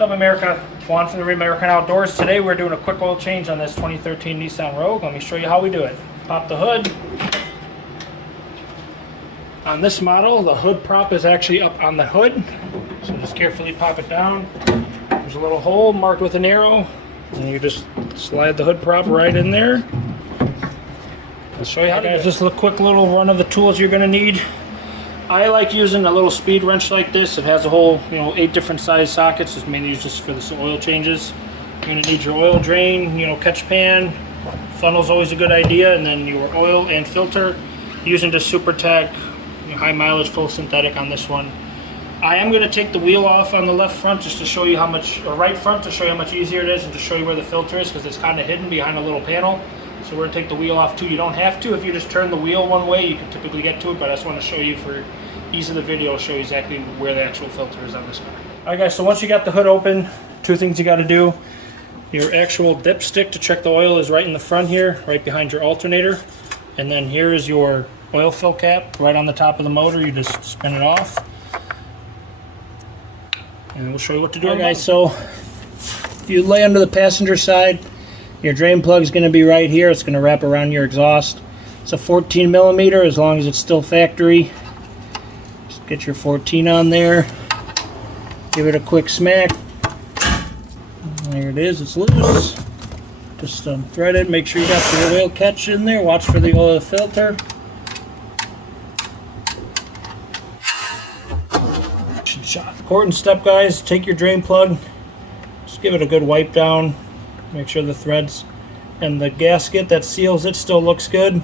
What's up, America? Juan from the American Outdoors. Today we're doing a quick oil change on this 2013 Nissan Rogue. Let me show you how we do it. Pop the hood. On this model, the hood prop is actually up on the hood, so just carefully pop it down. There's a little hole marked with an arrow, and you just slide the hood prop right in there. I'll show you how to do it. Just a quick little run of the tools you're going to need. I like using a little speed wrench like this. It has a whole, 8 different size sockets. It's mainly used just for the oil changes. You're going to need your oil drain, catch pan. Funnel's always a good idea, and then your oil and filter. Using just SuperTech, high mileage, full synthetic on this one. I am going to take the wheel off on the left front just to show you how much, or right front to show you how much easier it is, and to show you where the filter is, because it's kind of hidden behind a little panel. So we're going to take the wheel off too. You don't have to. If you just turn the wheel one way, you can typically get to it, but I just want to show you for ease of the video, show you exactly where the actual filter is on this car. Alright guys, so once you got the hood open, 2 things you got to do. Your actual dipstick to check the oil is right in the front here, right behind your alternator. And then here is your oil fill cap right on the top of the motor. You just spin it off. And we'll show you what to do. Alright guys, so if you lay under the passenger side, your drain plug is going to be right here. It's going to wrap around your exhaust. It's a 14 millimeter as long as it's still factory. Just get your 14 on there. Give it a quick smack. There it is. It's loose. Just thread it. Make sure you got the oil catch in there. Watch for the oil filter. Important step, guys. Take your drain plug. Just give it a good wipe down. Make sure the threads and the gasket that seals it still looks good.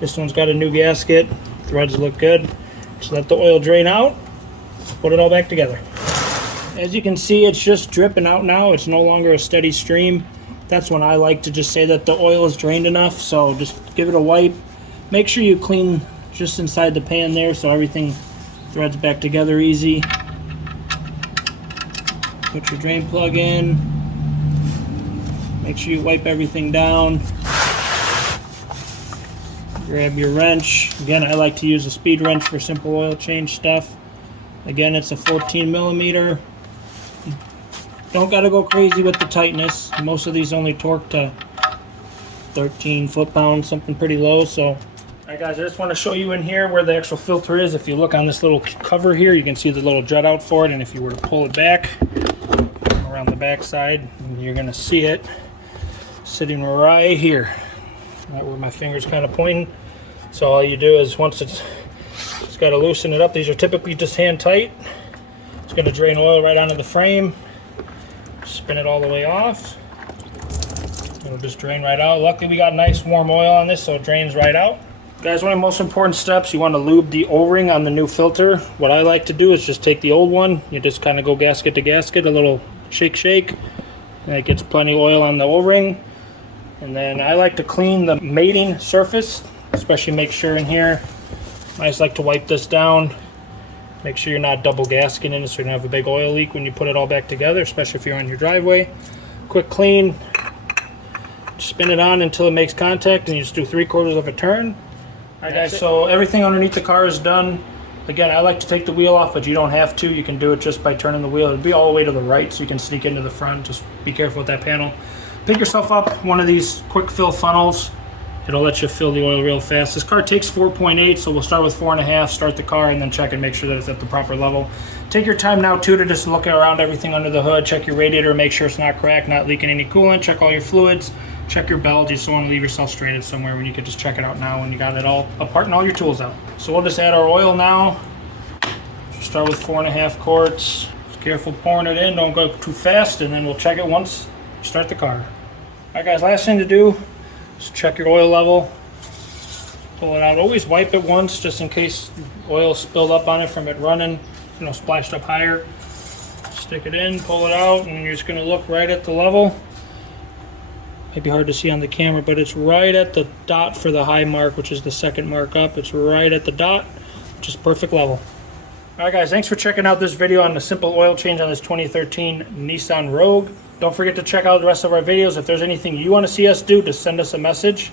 This one's got a new gasket. Threads look good. Just let the oil drain out. Put it all back together. As you can see, it's just dripping out now. It's no longer a steady stream. That's when I like to just say that the oil is drained enough. So just give it a wipe. Make sure you clean just inside the pan there so everything threads back together easy. Put your drain plug in. Make sure you wipe everything down. Grab your wrench. Again, I like to use a speed wrench for simple oil change stuff. Again, it's a 14 millimeter. Don't got to go crazy with the tightness. Most of these only torque to 13 foot-pounds, something pretty low. So, alright guys, I just want to show you in here where the actual filter is. If you look on this little cover here, you can see the little jut out for it. And if you were to pull it back around the back side, you're going to see it sitting right here, right where my finger's kind of pointing. So all you do is once it's got to loosen it up. These are typically just hand tight. It's going to drain oil right onto the frame. Spin it all the way off. It'll just drain right out. Luckily we got nice warm oil on this, so it drains right out. Guys, one of the most important steps, you want to lube the O-ring on the new filter. What I like to do is just take the old one. You just kind of go gasket to gasket, a little shake, and it gets plenty of oil on the O-ring. And then I like to clean the mating surface, especially make sure in here. I just like to wipe this down. Make sure you're not double gasketing it so you don't have a big oil leak when you put it all back together, especially if you're on your driveway. Quick clean. Spin it on until it makes contact, and you just do 3/4 of a turn. Alright guys, so everything underneath the car is done. Again, I like to take the wheel off, but you don't have to. You can do it just by turning the wheel. It'll be all the way to the right, so you can sneak into the front. Just be careful with that panel. Pick yourself up one of these quick fill funnels. It'll let you fill the oil real fast. This car takes 4.8, so we'll start with 4.5, start the car, and then check and make sure that it's at the proper level. Take your time now too to just look around everything under the hood. Check your radiator, make sure it's not cracked, not leaking any coolant. Check all your fluids. Check your belt. You just don't want to leave yourself stranded somewhere when you could just check it out now when you got it all apart and all your tools out. So we'll just add our oil now. Start with 4.5 quarts. Just careful pouring it in, don't go too fast, and then we'll check it once you start the car. Alright guys, last thing to do is check your oil level. Pull it out. Always wipe it once just in case oil spilled up on it from it running, splashed up higher. Stick it in, pull it out, and you're just going to look right at the level. Might be hard to see on the camera, but it's right at the dot for the high mark, which is the second mark up. It's right at the dot, which is perfect level. Alright guys, thanks for checking out this video on the simple oil change on this 2013 Nissan Rogue. Don't forget to check out the rest of our videos. If there's anything you want to see us do, just send us a message.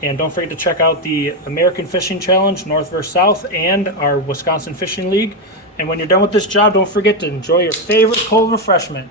And don't forget to check out the American Fishing Challenge, North vs. South, and our Wisconsin Fishing League. And when you're done with this job, don't forget to enjoy your favorite cold refreshment.